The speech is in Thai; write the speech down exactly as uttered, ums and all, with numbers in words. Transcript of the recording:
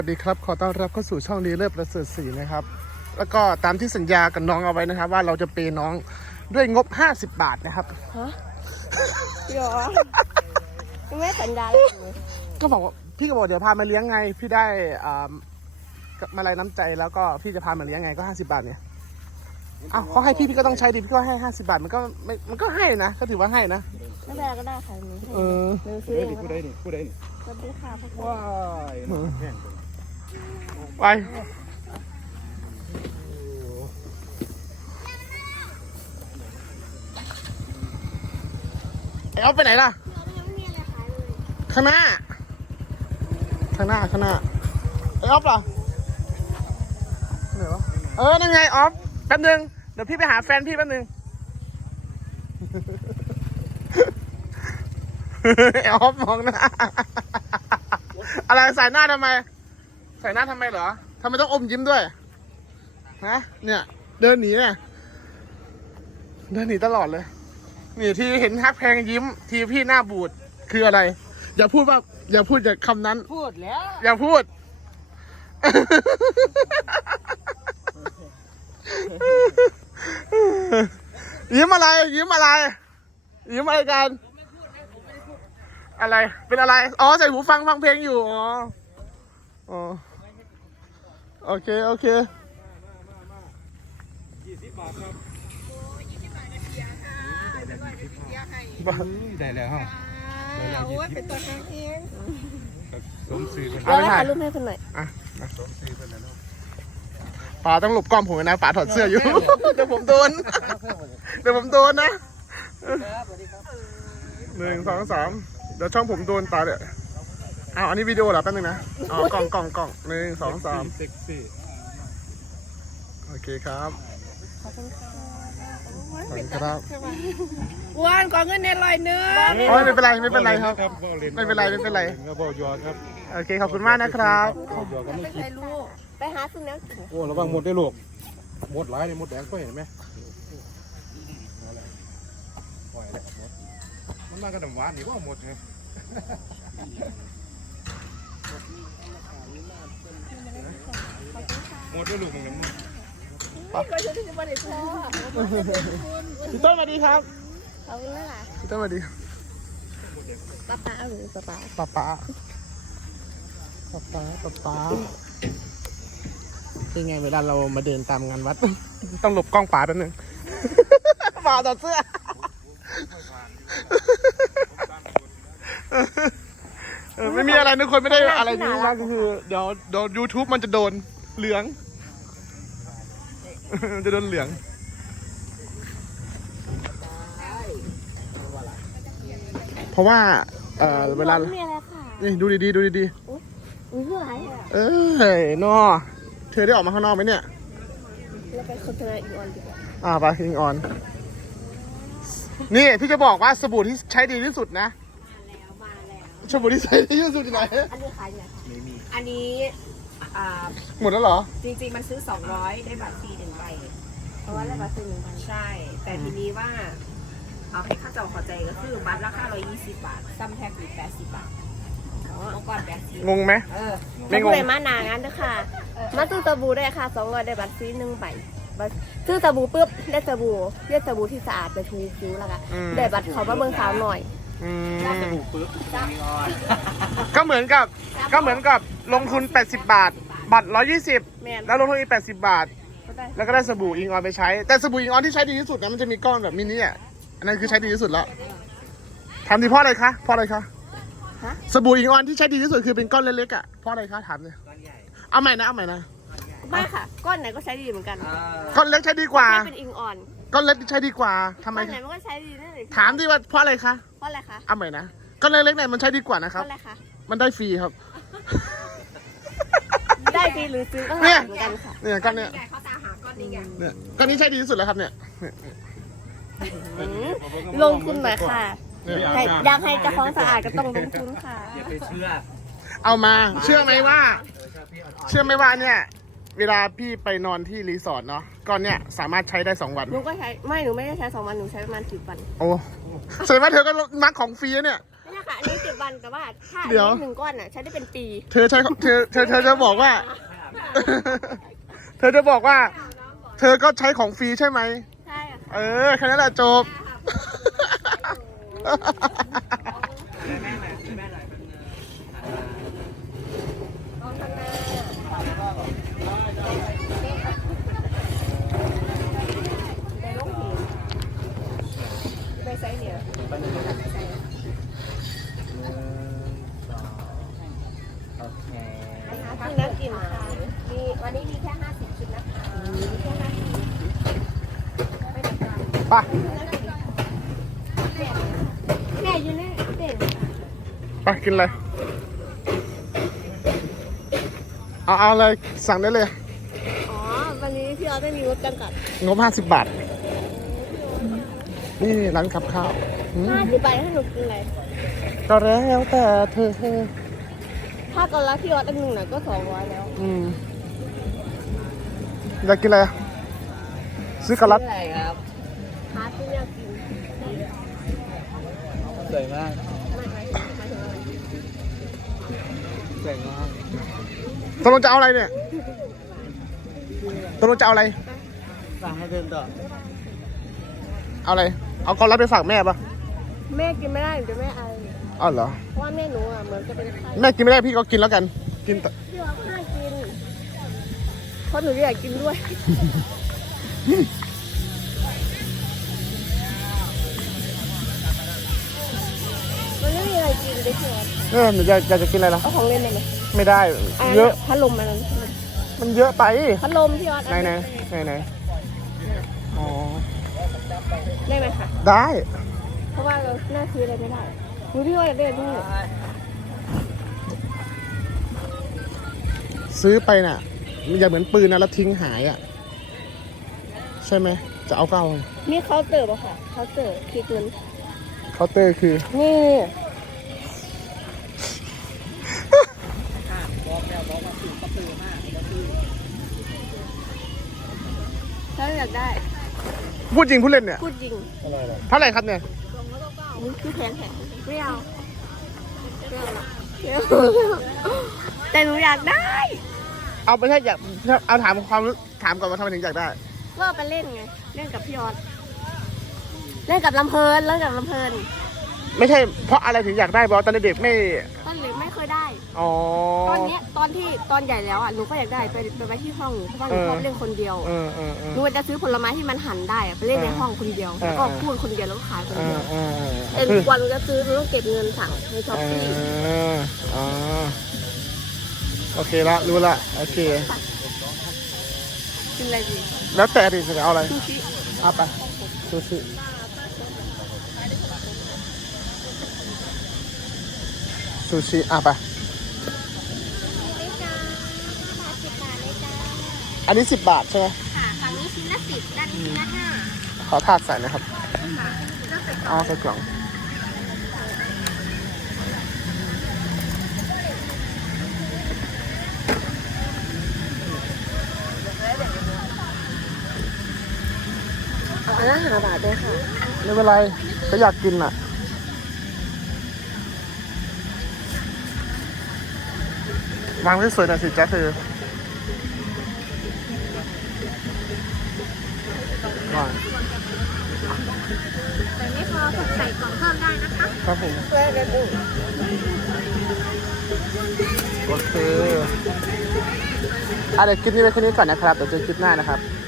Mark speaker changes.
Speaker 1: สวัสดีครับขอต้อนรับเข้าสู่ช่องดีเลิศประเสริฐศรีนะครับแล้วก็ตามที่สัญญากับน้องเอาไว้นะครับว่าเราจะเปย์น้องด้วยงบห้าสิบบาทนะครับ
Speaker 2: ฮะหรอไม่สัญญาเลย
Speaker 1: ก็บอกว่าพี่ก็บอกเดี๋ยวพามาเลี้ยงไงพี่ได้อ่ามาลัยน้ำใจแล้วก็พี่จะพามาเลี้ยงไงก็ห้าสิบบาทเนี่ยอ้าวเขาให้พี่พี่ก็ต้องใช้ดิพี่ก็ให้ห้าสิบบาทมันก็ไม่มันก็ให้นะก็ถือว่าให้นะ
Speaker 2: ไม่เป็นไรก็ได้ค่ะหนูให้
Speaker 1: เออ
Speaker 2: หนูซื้อเอง
Speaker 3: ผู้ใดนี่ผู้ใดนี่
Speaker 2: สวัสดีค่ะพ่อ
Speaker 3: ว้ายน้ำแห้งเลย
Speaker 1: ไปไอ้ออฟไปไหนล่ะ
Speaker 2: ยังไม่มีอะไรขายเลย
Speaker 1: ข้างหน้า ข้างหน้า ข้างหน้าไอออฟเหรอไหนวะเออ นั่นไงออฟ แป๊บนึง เดี๋ยวพี่ไปหาแฟนพี่แป๊บนึง ไอออฟมองหน้า อะไรใส่หน้าทำไม ใส่หน้าทำไมเหรอทำไมต้องอมยิ้มด้วยฮะเนี่ย เดินหนีเนี่ยเดินหนีตลอดเลยนี่ที่เห็นฮักแพงยิ้ม ทีพี่หน้าบูดคืออะไร อย่าพูดว่าอย่าพูดจากคำนั้น
Speaker 2: พูดแล้ว
Speaker 1: อย่าพูด ยิ้มอะไรยิ้มอะไรยิ้มอะไรกันอะไรเป็นอะไรอ๋อใส่หูฟังฟังเพลงอยู่อ๋ออ๋อโอเคโอเค
Speaker 3: ยี่สิบบาทครับ
Speaker 1: ได้แล้วฮะ
Speaker 2: โอ้ยเป็นตัวน้องเอง
Speaker 3: สมซื้อเป็น
Speaker 2: เราไปถ่ายรูปให้คนหน่อย
Speaker 1: อ่ะ
Speaker 3: สมซื้อเป็นอะไร
Speaker 1: ป๋าต้องหลบกล้องผมนะป๋าถอดเสื้ออยู่ เดี๋ยวผมโดนเดี๋ยวผมโดนนะหนึ่งสองสามเดี๋ยวช่องผมโดนตาเดี๋ยวอ้าวอันนี้วิดีโอเหรอแป๊บนึงนะอ๋อกล่องกล่องกล่องหนึ่งสองสาม
Speaker 3: เซ็กซี่
Speaker 1: โอเคครับ
Speaker 2: ขอบคุณค่ะ
Speaker 1: ขอบคุณครับ
Speaker 2: อ้วนขอเงินในลอยเนื้อ
Speaker 1: โอ้ยไม่เป็นไรไม่เป็นไรครับ ไม่เป็นไรไม่เป็นไร
Speaker 3: ก็บอกยอครับ
Speaker 1: โอเคขอบคุณมากนะครับ
Speaker 3: บอกยอก็ไม่
Speaker 2: ไป
Speaker 3: คิด
Speaker 2: ถ่ายรูปไปหาซื้อแล้วกิน
Speaker 3: โอ้ระวังหมดได้ลูกหมดหลายเลยหมดแดงก็เห็นไหมปล่อยแล้วหมดมันมากระดมหวานนี่ว่าหมดไงหมดด้วยลูกมึงเนี่ยมึง
Speaker 2: ก็จะได้มาได้พ่อ
Speaker 1: พี่ต้นสวัสดีครับ
Speaker 2: ขอบคุณนะคะ
Speaker 1: พี่ต้นสวัสดี
Speaker 2: ป้าป้าหรือป้าป้า
Speaker 1: ป๊าป๊าป๊าป๊าป๊าป๊าเป็นไงเวลาเรามาเดินตามงานวัด ต้องหลบกล้องป๋าแป๊บนึง ป๋าต่อดเสื้อ เออไม่มีอะไรทุกคนไม่ได้อะไรนี้นะก็คือเดี๋ยวเดี๋ยวยูทูบมันจะโดนเหลือง จะโดนเหลือง เพราะว่าเออเวลา
Speaker 2: มีอะไรค่ะ
Speaker 1: นี่ดูดีๆดูดี
Speaker 2: อุ้ยเพื่ออะไร
Speaker 1: ๆเอ้ยนอเธอได้ออกมาข้างนอกไหมเนี่ย
Speaker 2: เราไปคนเทนอีกออนดีกว่า
Speaker 1: อ่าไปคิงออน นี่พี่จะบอกว่าสบู่ที่ใช้ดีที่สุดนะ
Speaker 2: แล้วมาแล้ว
Speaker 1: สบู่ที่ใช้ดีที่สุดที่ไหน
Speaker 2: อันนี้ขายไง
Speaker 3: ไม่มี
Speaker 4: อันนี้อ่า
Speaker 1: หมดแล้วเหรอ
Speaker 4: จริงๆ มันซื้อ สองร้อย ได้บัตรฟรีหนึ่งใบ
Speaker 2: เพราะว่าได้มาซื้อหนึ่งพัน
Speaker 4: ใช่ แต่ทีนี้ว่า เอาให้ข้าเจ้าเข้าใจก็คือบัตรราคาหนึ่งร้อยยี่สิบบาทซัมแพ็กอีกแปดสิบบาทอ๋อเอาก่อนแปดสิบ
Speaker 1: งงไหม
Speaker 4: เออ
Speaker 1: ไม่งง
Speaker 2: ผู้ใดมาหนางั้นเด้อค่ะ มาซื้อสบู่ได้ค่ะสองร้อยได้บัตรฟรีหนึ่งใบบัตรซื้อสบู่ปุ๊บได้สบู่เรียกสบู่ที่สะอาดไปถูผิวแล้วก็ได้บัตรเขามาเบิ่งสาวหน่อย
Speaker 1: อืม
Speaker 3: ปึ๊บมีออน
Speaker 1: ก็เหมือนกับ ก็เหมือนกับลงทุนแปดสิบบาท บัตรหนึ่งร้อยยี่สิบ
Speaker 2: แม่น
Speaker 1: แล้วลงทุนอีกแปดสิบบาท
Speaker 2: ก็ได้
Speaker 1: แล้วก็ได้สบู่อิงออนไปใช้ แต่สบู่อิงออนที่ใช้ดีที่สุดนะมันจะมีก้อนแบบมินิอ่ะ อันนั้นคือใช้ดีที่สุดแล้วถามดิเพราะอะไรคะ เพราะอะไรคะ
Speaker 2: ฮะ
Speaker 1: สบู่อิงออนที่ใช้ดีที่สุดคือเป็นก้อนเล็กๆอ่ะ เพราะอะไรคะถามเลยเอาใหม่นะ เอาใหม่นะ
Speaker 2: ไม่ค่ะ ก้อนไหนก็ใช้ดีเหมือนกัน
Speaker 1: ก้อนเล็กใช้ดีกว่า
Speaker 2: แค่เป็นอิงอ่อน
Speaker 1: ก้อนเล็กใช้ดีกว่าทำไม
Speaker 2: ก้อนไหนมันก็ใช้ดีนั่นเลย
Speaker 1: ถามดิว่าเพราะอะไรคะ
Speaker 2: เพราะอะไรคะ
Speaker 1: เอาใหม่นะ ก้อนเล็กๆเนี่ยมันใช้ดีกว่านะค
Speaker 2: เพ
Speaker 1: รับ
Speaker 2: ราะอะไรคะ
Speaker 1: มันได้ฟรีครับ
Speaker 2: ได้ฟรีหรือซื้อก็
Speaker 1: เนี่ย
Speaker 2: หาเหมือนกันค่ะ
Speaker 1: เนี่ยก้อนเนี้ย
Speaker 4: ไงเขาตามหาก้อนนี้ไง
Speaker 1: เนี่ยก้อนนี้ใช้ดีที่สุดแล้วครับเนี่ยเนี่ย
Speaker 2: อืมลงทุนหน่อยค่ะ
Speaker 1: เนี่ย
Speaker 2: ให้อยากให้เจ้าของสะอาดก็ต้องลงทุนค่ะ
Speaker 3: อย่าไปเชื่อ
Speaker 1: เอามา เชื่อไหมว่า
Speaker 3: เออชอบพี่อ่อน
Speaker 1: เชื่อไหมว่าเนี่ย เวลาพี่ไปนอนที่รีสอร์ทเนาะก้อนเนี่ยสามารถใช้ได้สองวัน
Speaker 2: หนูก็ใช้ ไม่ หนูไม่ได้ใช้สองวัน หนูใช้ประมาณสิบวัน
Speaker 1: โอ้แสดงว่าเธอก็มักของฟรีนะเนี่ย
Speaker 2: ไม่เนี่ยค่ะอันนี้สิบวันแต่ว่าถ้าอัน
Speaker 1: เดี๋ยว
Speaker 2: นี้หนึ่งก้อนอ่ะใช้ได้เป็นปี
Speaker 1: เธอใช้เธอเธอเธอจะบอกว่า เธอจะบอกว่า เธอก็ใช้ของฟรีใช่ไหม
Speaker 2: ใช่ค่ะ
Speaker 1: เออแค่นั้นแหละจบ
Speaker 2: ลองทำนาในโลกหินไปไซส์เนี่ย
Speaker 3: โอเค
Speaker 2: ทั้งนักกินค่ะมีวันนี้มีแค่ห้าสิบชิ้นนะคะมีแค่ห้าสิบไม่ได้ไกล
Speaker 1: ไป
Speaker 2: แม่อยู่ในเด่น
Speaker 1: ไปกินเลย เอาเอาเลยสั่งได้เลย
Speaker 2: อ๋อ วันนี้พี่ออสไม่มีงบจำกัด
Speaker 1: งบห้าสิบบาท นี่ร้านขับข้าวอืม
Speaker 2: ห้าสิบบาทให้หนูกินอะไร
Speaker 1: ก็แล้วแต่เธอ
Speaker 2: ถ้าก่อนละพี่ออสอันหนึ่งน่ะก็สองร้อยแล้ว
Speaker 1: อืมอยากกินอะไรอะซื้อกระลัด
Speaker 4: อะไรครับ
Speaker 2: หาที่อยากกิน
Speaker 3: สวยมาก
Speaker 2: ไม่ไม่ไม่ถึงอะไร
Speaker 3: สวยมาก
Speaker 1: ตกลงจะเอาอะไรเนี่ยตกลงจะเอาอะไร
Speaker 3: สั่งให้เดินต่อ
Speaker 1: เอาอะไร เอากระลัดไปฝากแม่ปะ
Speaker 2: แม่กินไม่ได้เดี๋ยวแม่ไอ
Speaker 1: อ้าวเหรอ
Speaker 2: เพราะว่าแม่หนูอ่ะเหมือนจะเป็นไข้
Speaker 1: แม่กินไม่ได้พี่ก็กินแล้วกัน กินแต่
Speaker 2: พี่ออสก็ให้กิน เพราะหนูอยากกินด้วย มันไม่มีอะไรกินเลยพี่ออส
Speaker 1: เออหนูอยากอยากจะกินอะไรล่ะ
Speaker 2: เอาของเล่นได้ไหม
Speaker 1: ไม่ได้ เยอะ
Speaker 2: พัดลมมันนั้น
Speaker 1: มันเยอะไป
Speaker 2: พัดลมพี่ออส
Speaker 1: ไหนไหนไหนไหนอ๋อ
Speaker 2: ได้ไหมคะ
Speaker 1: ได้
Speaker 2: เพราะว่าเราหน้าซื้ออะไรไม่ได้หนูพี่ออสอยากได้นี่
Speaker 1: ซื้อไปน่ะ มันอย่าเหมือนปืนนะแล้วทิ้งหายอ่ะ ใช่ไหม จะเอาก็เอา
Speaker 2: มีเคาน์เตอร์ป่ะค่ะเคาน์เตอร์คิดเงิน
Speaker 1: เคาน์เตอร์คือ
Speaker 2: นี่
Speaker 3: บอกแล้วบอกว่าตื่นก็ตื่นมากก็คือ
Speaker 2: ถ้าอยากได้
Speaker 1: พูดจริงพูดเล่นเนี่ย
Speaker 2: พูดจริง
Speaker 3: อะไรล่ะ
Speaker 1: เท่าไหร่ครับเนี่ย
Speaker 2: นี่คือแพงแพงไม่เอาไม่เอาหรอกไม่เอาแต่หนูอยากได้
Speaker 1: เอาไม่ใช่อยากเอาถามความรู้ถามก่อนว่าทำไมถึงอยากได้
Speaker 2: ก็ไปเล่นไงเล่นกับพี่ออสเล่นกับลำเพลินเล่นกับลำเพลิน
Speaker 1: ไม่ใช่เพราะอะไรถึงอยากได้บอสตอนเด็กๆไม่
Speaker 2: ตอนเล็กไม่เคยได้
Speaker 1: อ๋อ
Speaker 2: ตอนเนี้ยตอนที่ตอนใหญ่แล้วอ่ะหนูก็อยากได้ไปไปไว้ที่ห้องหนูเพราะว่าหนู
Speaker 1: เออ
Speaker 2: ชอบเล่นคนเดียว
Speaker 1: เออเออเออ
Speaker 2: หนูจะซื้อผลไม้ที่มันหั่นได้อะไปเล่นใน
Speaker 1: เออ
Speaker 2: ห้องคนเดียว
Speaker 1: เออ
Speaker 2: แล้วก็พูดคนเดียวแล้วก็ขายคน
Speaker 1: เอ
Speaker 2: เดี
Speaker 1: อ
Speaker 2: ยว
Speaker 1: เออเออ
Speaker 2: แต่
Speaker 1: คือ
Speaker 2: ทุกวันหนูจะซื้อหนูต้องเก็บเงินสั่งในช้อป
Speaker 1: เอ
Speaker 2: ปี้
Speaker 1: ออ๋อโอเคละรู้ละโอเค
Speaker 2: กินอะไรดี
Speaker 1: แล้วแต่ดิจะเอาอะไร
Speaker 2: ซูชิ
Speaker 1: เอาไปซูชิซูชิอ่ะไป อันนี้สิบบาทใช่ไหม
Speaker 2: ค่ะฝั่งนี้ชิ้นละสิบด้านนี้ชิ้นละห้า
Speaker 1: ขอถาดใส่หนะครับเอาใส่กล่อง
Speaker 2: อันละห้าบาทด้วยค่ะ
Speaker 1: ไม่เป็นไรก็อยากกินอ่ะ วางไว้สวยหน่อยสิจ๊ะเธอวาง
Speaker 2: แต่ไม่พอต้องใส่กล่องเพิ่มได้นะคะ
Speaker 1: ครับผม
Speaker 2: เพื่อจะดู
Speaker 1: โอเคอ่ะเดี๋ยวคลิปนี้ไว้แค่นี้ก่อนนะครับ เดี๋ยวเจอคลิปหน้านะครับ